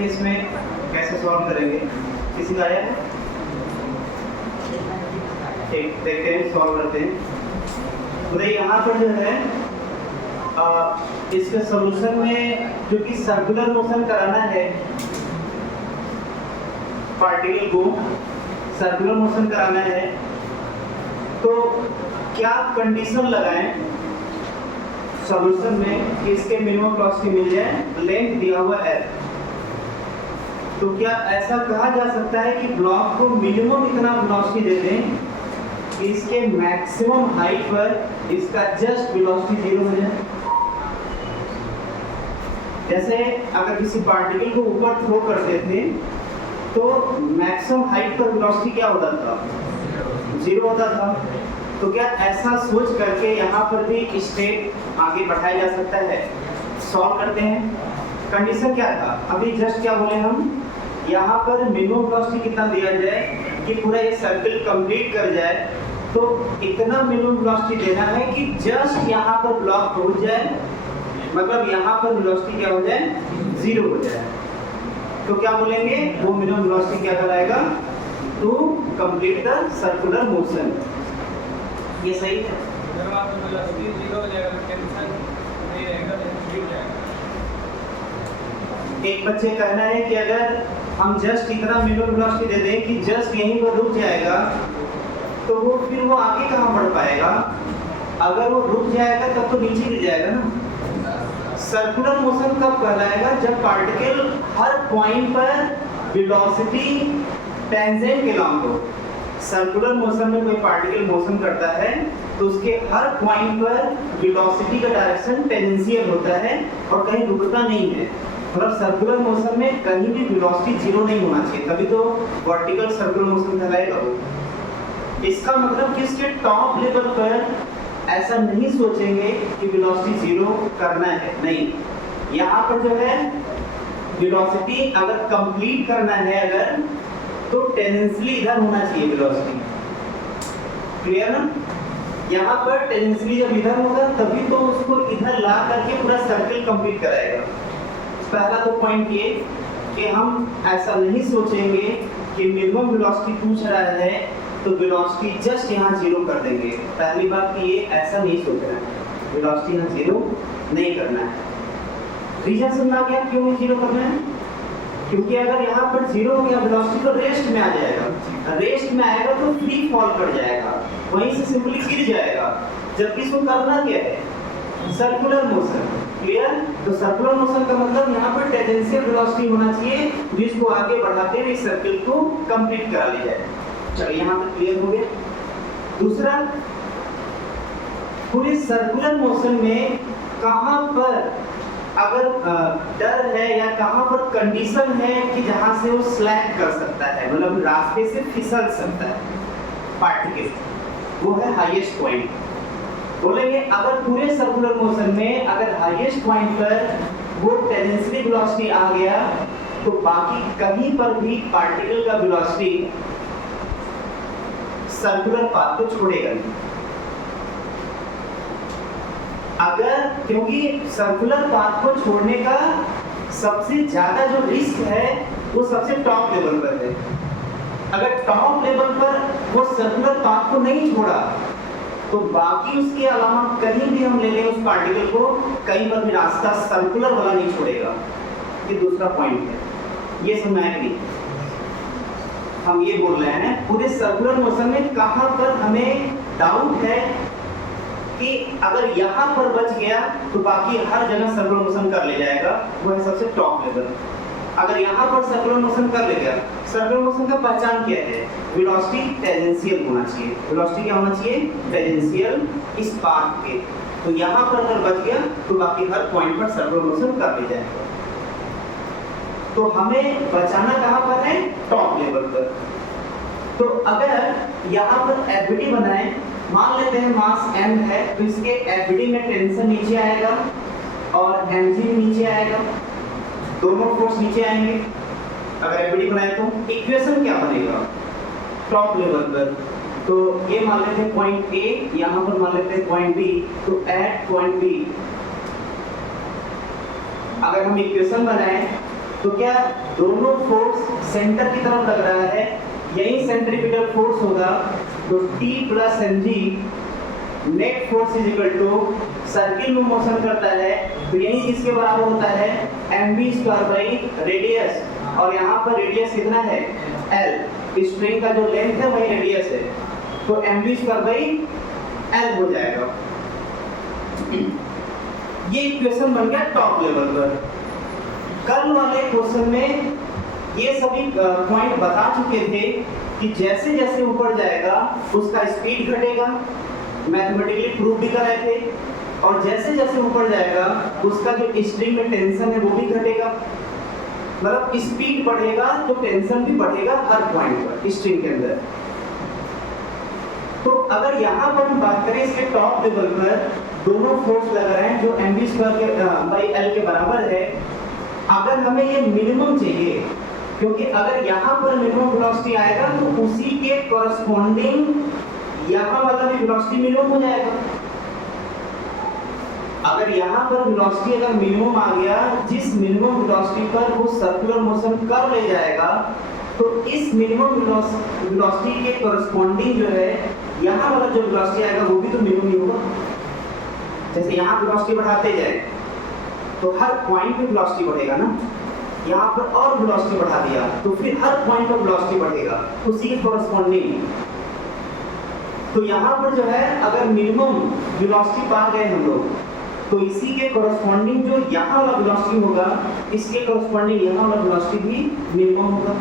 थे इसमें कैसे सॉल्व करेंगे, किसी का आया है? ठीक, देखते हैं सॉल्व करते हैं। तो यहाँ पर जो है इसके सॉल्यूशन में जो कि सर्कुलर मोशन कराना है, पार्टिकल को सर्कुलर मोशन कराना है, तो क्या कंडीशन लगाएं सॉल्यूशन में कि इसके मिनिमम वेलोसिटी मिल जाए, लेंथ दिया हुआ है। तो क्या ऐसा कहा जा सकता है कि ब्लॉक को मिनिमम इतना वेलोसिटी दे दें कि इसके मैक्सिमम हाइट पर इसका जस्ट वेलोसिटी 0 हो जाए? जैसे अगर किसी पार्टिकल को ऊपर थ्रो करते थे तो मैक्सिमम हाइट पर वेलोसिटी क्या होता था? 0 होता था। तो क्या ऐसा सोच करके यहाँ पर भी स्टेट आगे बढ़ाया जा सकता है? सॉल्व करते हैं। कंडीशन क्या था अभी जस्ट क्या बोले हम, यहाँ पर मिनिमम वेलोसिटी कितना दिया जाए कि पूरा ये सर्कल कंप्लीट कर जाए, तो इतना मिनिमम वेलोसिटी देना है कि जस्ट यहाँ पर ब्लॉक पहुँच जाए, मतलब यहाँ पर वेलोसिटी क्या हो जाए? 0 हो जाए। तो क्या बोलेंगे, वो मिनिमम वेलोसिटी क्या कहलाएगा? To complete the circular motion. ये सही है? अगर आप वेलोसिटी 0 हो जाएगा तो टेंशन नहीं रहेगा, तो गिर जाएगा। एक बच्चे कहना है कि अगर हम जस्ट इतना मिनिमम वेलोसिटी दे दें कि जस्ट यहीं पर रुक जाएगा, तो वो फिर वो आगे कहाँ बढ़ पाएगा? अगर वो रुक जाएगा तब तो नीचे गिर जाएगा ना। सर्कुलर मोशन कब कहलाएगा? जब पार्टिकल हर पॉइंट पर वेलोसिटी टेंजेंट के लॉन्ग हो। सर्कुलर मोशन में कोई पार्टिकल मोशन करता है तो उसके हर पॉइंट पर वेलोसिटी का डायरेक्शन टेंजेंशियल होता है और कहीं रुकता नहीं है। मतलब सर्कुलर मोशन में कहीं भी वेलोसिटी 0 नहीं होना चाहिए, तभी तो वर्टिकल सर्कुलर मोशन कहलाएगा वो। इसका मतलब कि इसके टॉप लेवल पर ऐसा नहीं सोचेंगे कि वेलोसिटी 0 करना है, नहीं। यहाँ पर जो है वेलोसिटी अगर कंप्लीट करना है अगर, तो टेंडेंशियली इधर होना चाहिए वेलोसिटी। क्लियर ना? यहाँ पर टेंडेंशियली जब इधर होगा तभी तो उसको इधर ला करके पूरा सर्कल कंप्लीट कराएगा। पहला तो पॉइंट ये कि हम ऐसा नहीं सोचेंगे कि मिनिमम वेलोसिटी पूछ रहा है तो वेलोसिटी जस्ट यहाँ 0 कर देंगे। पहली बात कि ये ऐसा नहीं सोचना है, वेलोसिटी यहाँ 0 नहीं करना है। रीजन समझ आ गया क्यों 0 करना है? क्योंकि अगर यहाँ पर 0 हो गया वेलोसिटी तो रेस्ट में आ जाएगा, रेस्ट में आएगा तो फ्री फॉल कर जाएगा, वहीं से सिंपली गिर जाएगा। जबकि इसको करना क्या है? Circular motion. क्लियर? तो सर्कुलर मोशन का मतलब यहाँ पर टेंजेंशियल वेलोसिटी होना चाहिए जिसको आगे बढ़ाते हुए सर्कल को कंप्लीट करा लिया जाए। चलो यहाँ तक क्लियर हो गया। दूसरा, पूरे सर्कुलर मोशन में कहाँ पर अगर डर है या कहाँ पर कंडीशन है कि जहाँ से वो स्लैग कर सकता है, मतलब रास्ते से फिसल सकता है पार्टिकल, वो है हाईएस्ट पॉइंट। बोलेंगे अगर पूरे सर्कुलर मोशन में अगर हाईएस्ट पॉइंट पर वो टेंजेंशियल वेलोसिटी आ गया तो बाकी कहीं पर भी पार्टिकल का वेलोसिटी सर्कुलर पाथ को छोड़ेगा नहीं। अगर, क्योंकि सर्कुलर पाथ को छोड़ने का सबसे ज्यादा जो रिस्क है वो सबसे टॉप लेवल पर है। अगर टॉप लेवल पर वो सर्कुलर पाथ को नहीं छोड़ा तो बाकी उसके अलावा कहीं भी हम ले लें उस पार्टिकल को, कहीं पर भी रास्ता सर्कुलर वाला नहीं छोड़ेगा। ये दूसरा पॉइंट है। ये समझ आया नहीं? हम ये बोल रहे हैं पूरे सर्कुलर मोशन में कहां पर हमें डाउट है कि अगर यहाँ पर बच गया तो बाकी हर जगह सर्कुलर मोशन कर ले जाएगा, वो है सबसे टॉप लेवल। अगर यहाँ पर सर्कुलर मोशन कर ले गया, सर्कुलर मोशन का पहचान क्या है? वेलोसिटी टेंजेंशियल होना चाहिए। वेलोसिटी क्या होना चाहिए? टेंजेंशियल इस पाथ के। तो यहाँ पर अगर बच गया तो बाकी हर पॉइंट पर सर्कुलर मोशन कर ले जाएगा। तो हमें बचाना कहाँ पर है? टॉप लेवल पर। तो अगर यहाँ पर एफबीडी बनाए, मान लेते हैं मास m है तो इसके एफबीडी में टेंशन नीचे आएगा और mg नीचे आएगा, दोनों फोर्स नीचे आएंगे। अगर एफबीडी बनाए तो इक्वेशन क्या बनेगा टॉप लेवल पर? तो ये मान लेते हैं पॉइंट A, यहाँ पर मान लेते हैं पॉइंट B। तो एट पॉइंट B अगर हम इक्वेशन बनाएं तो क्या दोनों फोर्स सेंटर की तरफ लग रहा है, यही सेंट्रीपिटल फोर्स होगा। तो T plus mg net force is equal to circle में मोशन करता है तो यही किसके बराबर होता है, mv स्क्वायर बाई रेडियस, और यहाँ पर रेडियस कितना है l, स्ट्रिंग का जो लेंथ है वही रेडियस है, तो mv स्क्वायर बाई l हो जाएगा। ये इक्वेशन बन गया टॉप लेवल पर। कल वाले क्वेश्चन में ये सभी पॉइंट बता चुके थे कि जैसे जैसे ऊपर जाएगा उसका स्पीड घटेगा, मैथमेटिकली प्रूव भी कराए थे, और जैसे जैसे ऊपर जाएगा उसका जो स्ट्रिंग में टेंशन है वो भी घटेगा। मतलब स्पीड बढ़ेगा तो टेंशन भी बढ़ेगा हर पॉइंट पर स्ट्रिंग के अंदर। तो अगर यहाँ पर हम बात करें इसके टॉप लेवल पर दोनों फोर्स लग रहे हैं जो mv स्क्वायर बाई l के बराबर है। अगर हमें ये मिनिमम चाहिए, क्योंकि अगर यहाँ पर मिनिमम वेलोसिटी आएगा तो उसी के कॉरस्पॉन्डिंग यहाँ वाला भी वेलोसिटी मिनिमम हो जाएगा। अगर यहाँ पर वेलोसिटी अगर मिनिमम आ गया, जिस मिनिमम वेलोसिटी पर वो सर्कुलर मोशन कर ले जाएगा, तो इस मिनिमम वेलोसिटी के कॉरस्पॉन्डिंग जो है यहाँ वाला जो वेलोसिटी आएगा वो भी तो मिनिमम ही होगा। जैसे यहाँ वेलोसिटी बढ़ाते जाए तो हर पॉइंट पे वेलोसिटी बढ़ेगा ना, यहाँ पर और वेलोसिटी बढ़ा दिया तो फिर हर पॉइंट पर वेलोसिटी बढ़ेगा उसी के कॉरस्पॉन्डिंग। तो यहाँ पर जो है अगर मिनिमम वेलोसिटी पा गए हम लोग तो इसी के कॉरस्पॉन्डिंग जो यहाँ वाला वेलोसिटी होगा इसके कॉरस्पॉन्डिंग यहाँ वाला वेलोसिटी भी मिनिमम होगा।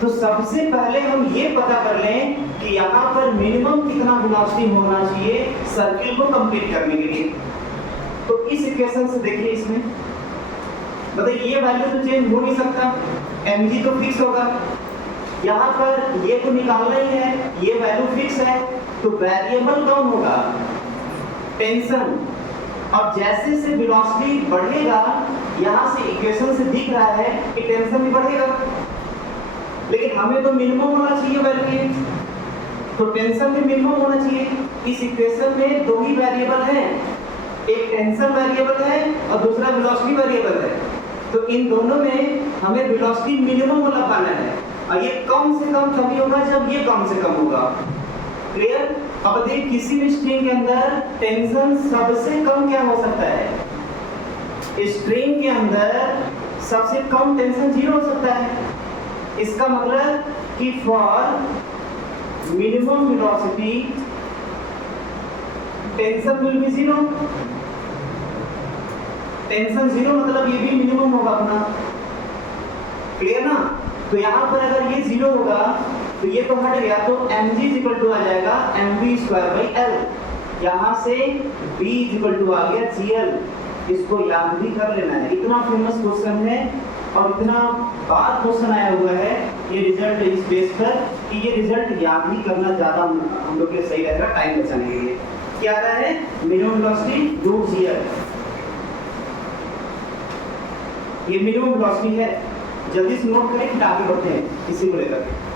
तो सबसे पहले हम ये पता कर लें कि यहाँ पर मिनिमम कितना वेलोसिटी होना चाहिए सर्किल को कंप्लीट करने के लिए। तो इस इक्वेशन से देखिए, इसमें बताइए ये वैल्यू तो चेंज हो नहीं सकता, mg तो फिक्स होगा, यहाँ पर ये तो निकालना ही है, ये वैल्यू फिक्स है, तो वेरिएबल कौन होगा, टेंशन। अब जैसे से वेलोसिटी बढ़ेगा, यहाँ से इक्वेशन से दिख रहा है कि टेंशन भी बढ़ेगा, लेकिन हमें तो मिनिमम होना चाहिए वैल्यू, तो टेंशन भी मिनिमम होना चाहिए। इस इक्वेशन में दो ही वेरिएबल हैं, एक टेंशन वेरिएबल है और दूसरा वेलोसिटी वेरिएबल है। तो इन दोनों में हमें वेलोसिटी मिनिमम वाला पाना है, और ये कम से कम तभी होगा जब ये कम से कम होगा। क्लियर? अब देखिए किसी भी स्ट्रिंग के अंदर टेंशन सबसे कम क्या हो सकता है, स्ट्रिंग के अंदर सबसे कम टेंशन 0 हो सकता है। इसका मतलब कि for minimum velocity tension will be 0। Tension 0 मतलब ये भी मिनिमम होगा अपना। क्लियर ना? तो यहाँ पर अगर ये 0 होगा तो ये तो हट गया, तो mg इक्वल टू आ जाएगा mv स्क्वायर बाई l। यहाँ से b इक्वल टू आ गया gl। इसको याद भी कर लेना है, इतना फेमस क्वेश्चन है और इतना बार क्वेश्चन आया हुआ है ये रिजल्ट इस बेस पर कि ये रिजल्ट याद भी करना ज़्यादा हम लोग के लिए सही रहेगा टाइम बचाने के लिए। क्या आता है, मिनिमम वेलोसिटी रूट gl, ये मिनिमम वेलोसिटी है। जल्दी से नोट करें, फिर आगे बढ़ते हैं इसी को लेकर।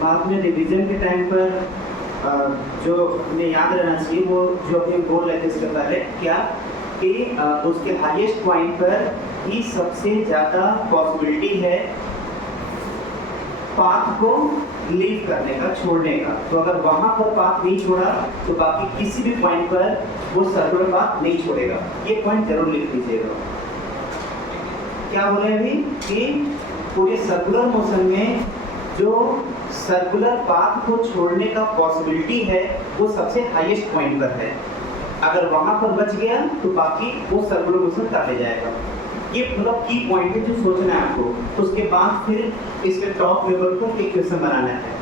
बाद में रिवीजन के टाइम पर जो हमें याद रहना चाहिए वो जो अपने बोल रहे थे इसके पहले क्या कि उसके हाईएस्ट पॉइंट पर ही सबसे ज़्यादा पॉसिबिलिटी है पाथ को लीव करने का, छोड़ने का। तो अगर वहाँ पर पाथ नहीं छोड़ा तो बाकी किसी भी पॉइंट पर वो सर्कुलर पाथ नहीं छोड़ेगा। ये पॉइंट जरूर लिख लीजिएगा। क्या बोले अभी कि पूरे सर्कुलर मोशन में जो सर्कुलर पाथ को छोड़ने का पॉसिबिलिटी है वो सबसे हाईएस्ट पॉइंट पर है। अगर वहां पर बच गया तो बाकी वो सर्कुलर मोशन कर ले जाएगा। ये मतलब की पॉइंट है जो सोचना है आपको। उसके बाद फिर इसके टॉप लेवल पर एक क्वेश्चन बनाना है।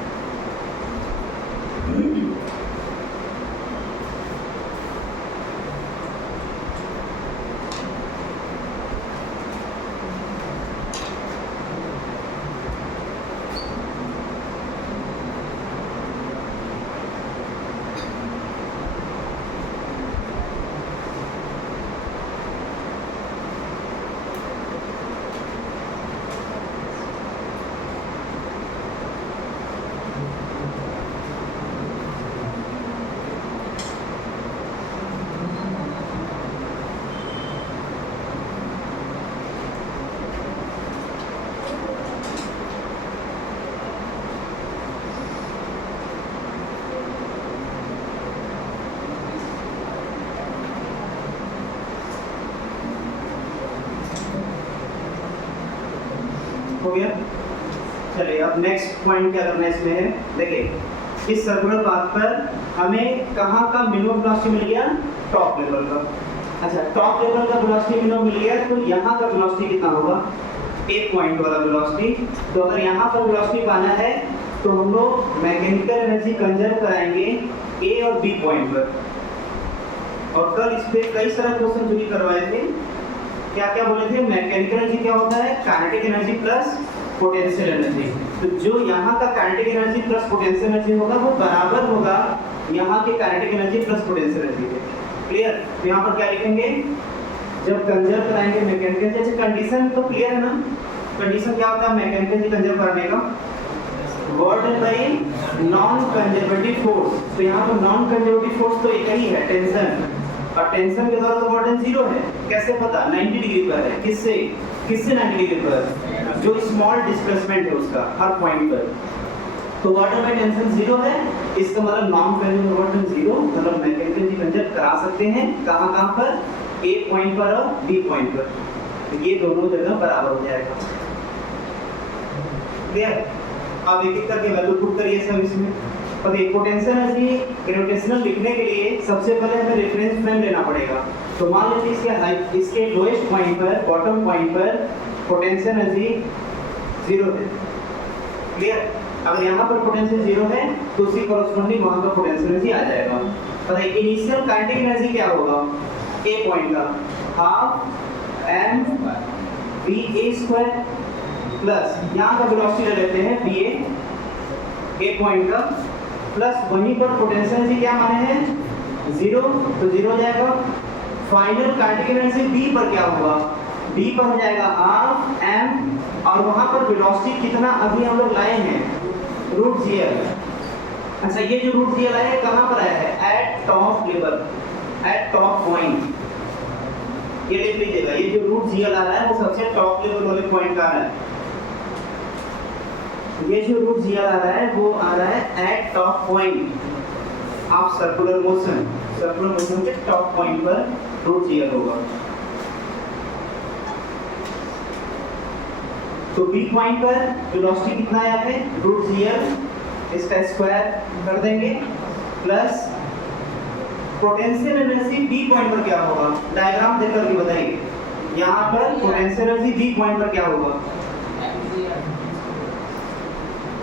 हो गया। चलिए अब नेक्स्ट पॉइंट क्या करना है इसमें है, देखिए इस सर्कुलर पाथ पर हमें कहाँ का मिनिमम वेलोसिटी मिल गया, टॉप लेवल का। अच्छा टॉप लेवल का वेलोसिटी मिनिमम मिल गया, तो यहाँ का वेलोसिटी कितना होगा, एक पॉइंट वाला वेलोसिटी। तो अगर यहाँ पर वेलोसिटी पाना है तो हम लोग मैकेनिकल एनर्जी कंजर्व कराएंगे ए और बी पॉइंट पर। और कल इस पे कई सारे क्वेश्चन जो भी करवाए थे, क्या क्या बोले थे, मैकेनिकल एनर्जी क्या होता है, kinetic energy plus potential energy. तो जो यहाँ का kinetic energy plus potential energy होगा वो बराबर होगा यहाँ के kinetic energy plus potential energy के। क्लियर? तो यहाँ पर क्या लिखेंगे, जब कंजर्व कराएंगे मैकेनिकल, जैसे कंडीशन तो क्लियर है ना, कंडीशन क्या होता है मैकेनिकल एनर्जी कंजर्व कराने का, work done by non conservative force. तो यहाँ पर नॉन कंजर्वेटिव फोर्स तो एक ही है, टेंशन। और टेंशन के द्वारा तो वर्क जीरो है, कैसे पता, 90 डिग्री पर है। किससे 90 डिग्री पर, जो स्मॉल डिस्प्लेसमेंट है उसका हर पॉइंट पर। तो वाटर में टेंशन जीरो है, इसका मतलब नॉन कंजर्वेटिव वर्क जीरो, मतलब मैकेनिकल एनर्जी कंजर्व करा सकते हैं कहाँ पर, ए पॉइंट पर और बी पॉइंट पर। तो ये दोनों जगह बराबर हो जाएगा। क्लियर? अब एक एक करके वैल्यू पुट करिए सब इसमें। और एक पोटेंशियल एनर्जी ग्रेविटेशनल लिखने के लिए सबसे पहले हमें रेफरेंस फ्रेम लेना पड़ेगा। तो मान लीजिए इसके लोएस्ट पॉइंट पर, बॉटम पॉइंट पर पोटेंशियल एनर्जी जीरो है। क्लियर? अगर यहाँ पर पोटेंशियल जीरो है तो उसी कॉरस्पॉन्डिंग वहाँ का पोटेंशियल एनर्जी आ जाएगा। और इनिशियल काइनेटिक एनर्जी क्या होगा, ए पॉइंट का हाफ एम बी ए स्क्वायर प्लस यहाँ का वेलोसिटी ले लेते हैं बी ए पॉइंट का, प्लस वहीं पर पोटेंशियल एनर्जी क्या माने हैं, जीरो, तो जीरो हो जाएगा। फाइनल काइनेटिक एनर्जी बी पर क्या होगा, बी पर हो जाएगा हाफ एम, और वहां पर वेलोसिटी कितना अभी हम लोग लाए हैं, रूट जी एल। अच्छा ये जो रूट जी एल आया है कहाँ पर आया है, eight top level, eight top point. ये लिख लीजिएगा, ये जो रूट जी एल आ रहा है वो सबसे टॉप लेवल वाले पॉइंट का आ रहा है। ये जो रूट जी आ रहा है वो आ रहा है eight top point of circular motion, circular motion के टॉप पॉइंट पर रूट जी होगा। तो बी पॉइंट पर वेलोसिटी कितना आया है, रूट जी इसका स्क्वायर कर देंगे, plus potential energy B point पर क्या होगा, डायग्राम देख करके बताइए। यहाँ पर पोटेंशियल एनर्जी बी पॉइंट पर क्या होगा,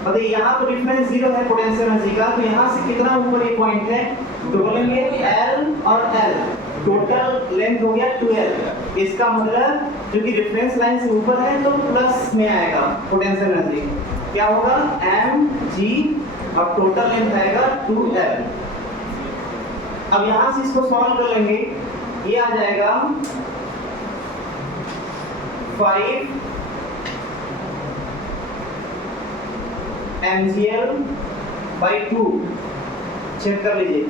अब यहाँ पर डिफरेंस जीरो है पोटेंशियल एनर्जी का, तो यहाँ से कितना ऊपर ये पॉइंट है, तो बोलेंगे L और L, टोटल लेंथ हो गया 2L। इसका मतलब क्योंकि रेफरेंस लाइन से ऊपर है तो प्लस में आएगा पोटेंशियल एनर्जी, क्या होगा mg, अब टोटल लेंथ आएगा 2L। अब यहाँ से इसको सॉल्व कर लेंगे, ये आ जाएगा 5 mgl by 2, चेक कर लीजिए।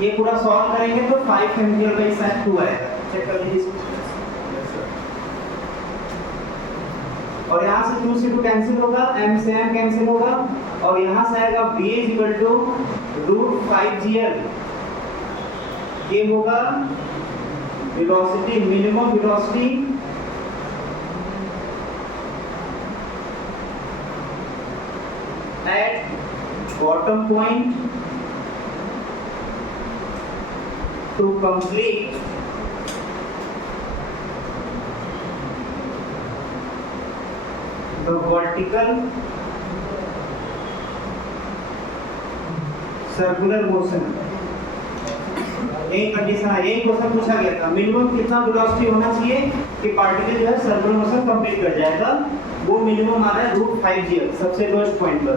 ये पूरा सॉल्व करेंगे तो 5 mgl by शायद 2 आएगा, चेक कर लीजिए इसको। और यहाँ से 2 से 2 कैंसिल होगा, m से m कैंसिल होगा, और यहाँ से आएगा b equal to root 5gl। ये होगा velocity, minimum velocity at bottom point to complete the vertical circular motion। यही कंडीशन है, यही क्वेश्चन पूछा गया था, मिनिमम कितना वेलोसिटी होना चाहिए कि पार्टिकल जो है सर्कुलर मोशन कंप्लीट कर जाएगा, वो मिनिमम आ रहा है रूट 5gl, सबसे लोएस्ट पॉइंट पर।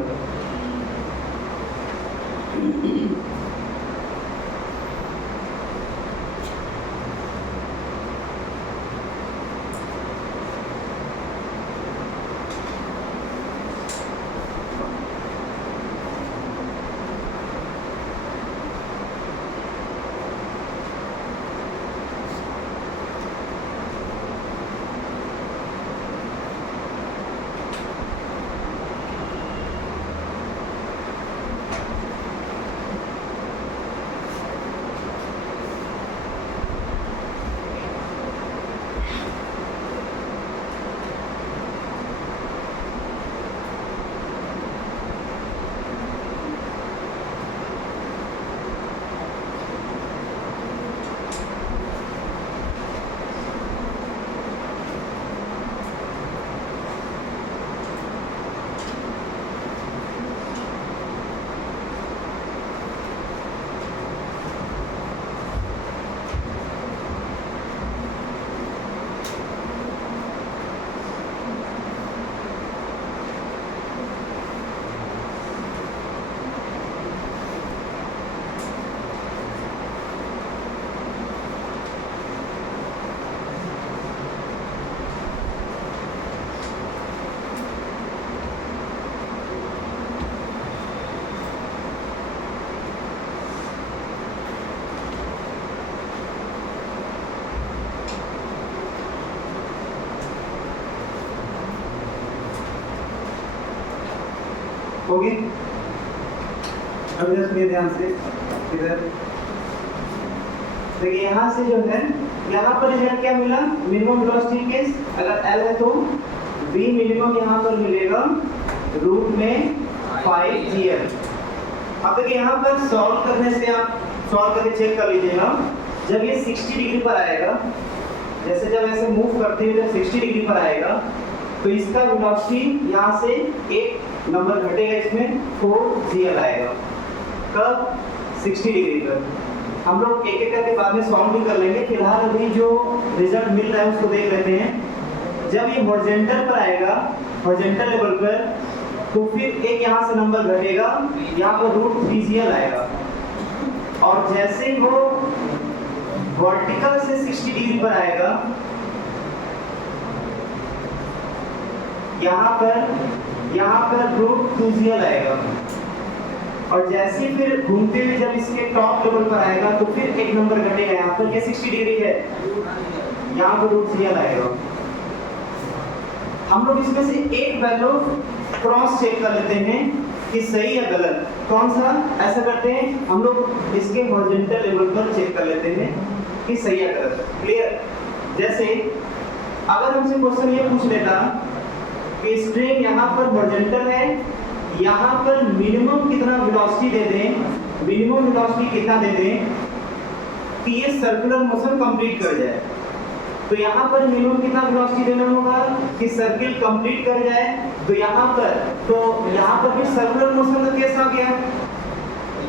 हो गए। अब जस्ट मेरे ध्यान से इधर देखिए, यहाँ से जो है यहाँ पर रिजल्ट क्या मिला, मिनिमम वेलोसिटी केस अगर L है तो V मिनिमम यहाँ पर मिलेगा रूट में 5GL। अब देखिए यहाँ पर सॉल्व करने से आप सॉल्व करके चेक कर लीजिएगा, जब ये 60 डिग्री पर आएगा, जैसे जब ऐसे मूव करते हुए जब 60 डिग्री पर आएगा तो इसका वेलोसिटी यहाँ से एक नंबर घटेगा, इसमें 4GL आएगा। कब? 60 डिग्री पर। हम लोग एक एक करके बाद में सॉल्व भी कर लेंगे, फिलहाल अभी जो रिजल्ट मिल रहा है उसको देख लेते हैं। जब ये हॉरिजॉन्टल पर आएगा, हॉरिजॉन्टल लेवल पर, तो फिर एक यहाँ से नंबर घटेगा, यहाँ पर रूट 3GL आएगा। और जैसे ही वो वर्टिकल से 60 डिग्री पर आएगा, यहाँ पर रूट 2GL आएगा। और जैसे ही फिर घूमते हुए जब इसके टॉप लेवल पर आएगा तो फिर एक नंबर घटेगा, यहाँ पर क्या 60 डिग्री है, यहाँ पर रूट 3GL आएगा। हम लोग इसमें से एक वैल्यू क्रॉस चेक कर लेते हैं कि सही या गलत। कौन सा? ऐसा करते हैं हम लोग इसके हॉरिजॉन्टल लेवल पर चेक कर लेते हैं कि सही या गलत। क्लियर? जैसे अगर हमसे क्वेश्चन ये पूछ लेता कि स्ट्रिंग यहाँ पर हॉरिजॉन्टल है, यहाँ पर मिनिमम कितना वेलोसिटी दे दें, मिनिमम वेलोसिटी कितना दे दें कि ये सर्कुलर मोशन कंप्लीट कर जाए, तो यहाँ पर मिनिमम कितना वेलोसिटी देना होगा कि सर्किल कंप्लीट कर जाए। तो यहाँ पर भी सर्कुलर मोशन का केस आ गया,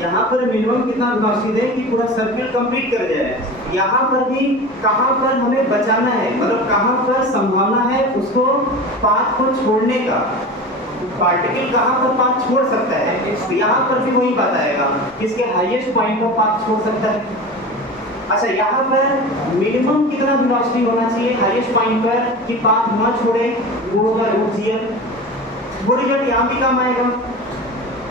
यहाँ पर मिनिमम कितना वेलोसिटी दें कि पूरा सर्किल कंप्लीट कर जाए। यहाँ पर भी कहाँ पर हमें बचाना है, मतलब कहाँ पर संभावना है उसको पाथ को छोड़ने का, पार्टिकल कहाँ पर पाथ छोड़ सकता है, तो यहाँ पर भी वही बात आएगा किसके हाईएस्ट पॉइंट पर पाथ छोड़ सकता है। अच्छा, यहाँ पर मिनिमम कितना वेलोसिटी होना चाहिए हाईएस्ट पॉइंट पर कि पाथ न छोड़े, वो होगा रूट GL। वो रिजल्ट यहाँ भी काम आएगा।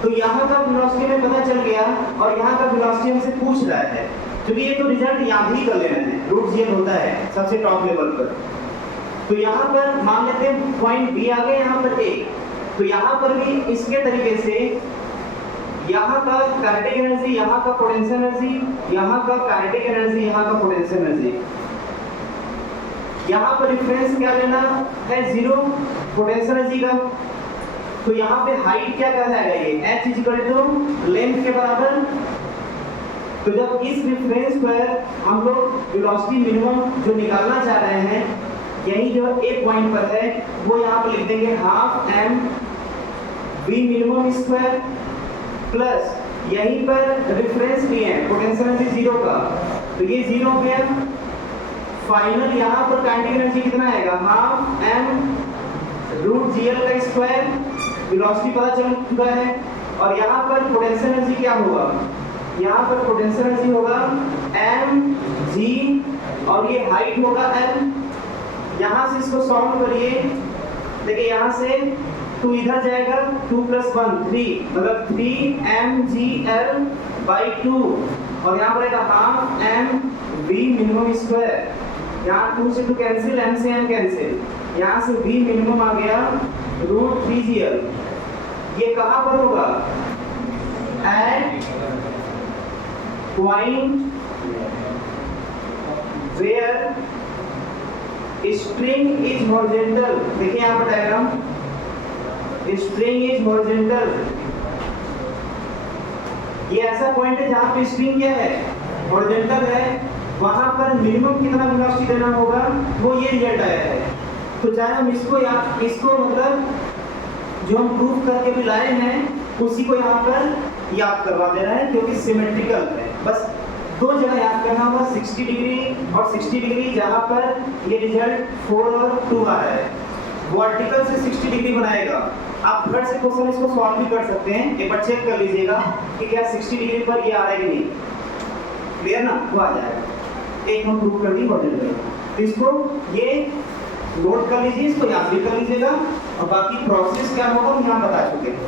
तो यहाँ का वेलोसिटी में पता चल गया और यहाँ का वेलोसिटी हमसे पूछ रहा है, क्योंकि ये तो रिजल्ट याद ही कर लेना है, रूट GL होता है सबसे टॉप लेवल पर। तो यहाँ पर मान लेते हैं पॉइंट B आ गया, यहाँ पर A। तो यहाँ पर भी इसके तरीके से यहाँ का काइनेटिक एनर्जी, यहाँ का पोटेंशियल एनर्जी, यहाँ का काइनेटिक एनर्जी, यहाँ का पोटेंशियल एनर्जी। यहाँ पर रिफरेंस क्या लेना है, 0 पोटेंशियल एनर्जी का। तो यहाँ पे हाइट क्या कहलाएगा, ये h = लेंथ के बराबर। तो जब इस रिफरेंस पर हम लोग वेलोसिटी मिनिमम जो निकालना चाह रहे हैं, यही जो एक पॉइंट पर है, वो यहाँ पर लिख देंगे ½ m v minimum square plus यहीं पर रिफरेंस लिए हैं पोटेंशियल एनर्जी 0 का, तो ये 0 हो गया। फाइनल यहाँ पर काइनेटिक एनर्जी कितना आएगा, ½ m रूट GL का स्क्वायर, वेलोसिटी पता चल चुका है। और यहाँ पर पोटेंशियल एनर्जी क्या होगा, यहाँ पर पोटेंशियल एनर्जी होगा mg और ये हाइट होगा l। यहाँ से इसको सॉल्व करिए, देखिए यहाँ से 2 इधर जाएगा, 2 + 1 3, मतलब 3mgl/2 और यहाँ पर आएगा ½ m v मिनिमम स्क्वायर। यहाँ 2 से 2 कैंसिल, m से m कैंसिल, यहाँ से v मिनिमम आ गया रूट 3GL। ये कहाँ पर होगा, at point where string is horizontal. देखिए यहाँ पर डायग्राम, स्ट्रिंग इज हॉरिजॉन्टल। ये ऐसा पॉइंट है जहाँ पे स्ट्रिंग क्या है, हॉरिजॉन्टल है। वहां पर मिनिमम कितना वेलोसिटी देना होगा, वो ये रिजल्ट आया है। तो चाहे हम इसको मतलब जो हम प्रूफ करके भी लाए हैं उसी को यहाँ पर याद करवा दे रहा है, क्योंकि सिमेट्रिकल है। बस 2 जगह याद करना होगा, 60 डिग्री और 60 डिग्री, जहाँ पर ये रिजल्ट 4 और 2 आ रहा है। वर्टिकल से 60 डिग्री बनाएगा। आप घर से क्वेश्चन इसको सॉल्व भी कर सकते हैं, एक बार चेक कर लीजिएगा कि क्या 60 डिग्री पर ये आ रहा है कि नहीं। क्लियर ना, वो आ जाएगा। एक हम प्रूफ कर दी हॉरिजॉन्टल, तो इसको ये नोट कर लीजिए, इसको याद भी कर लीजिएगा और बाकी प्रोसेस क्या होगा हम यहाँ बता चुके हैं।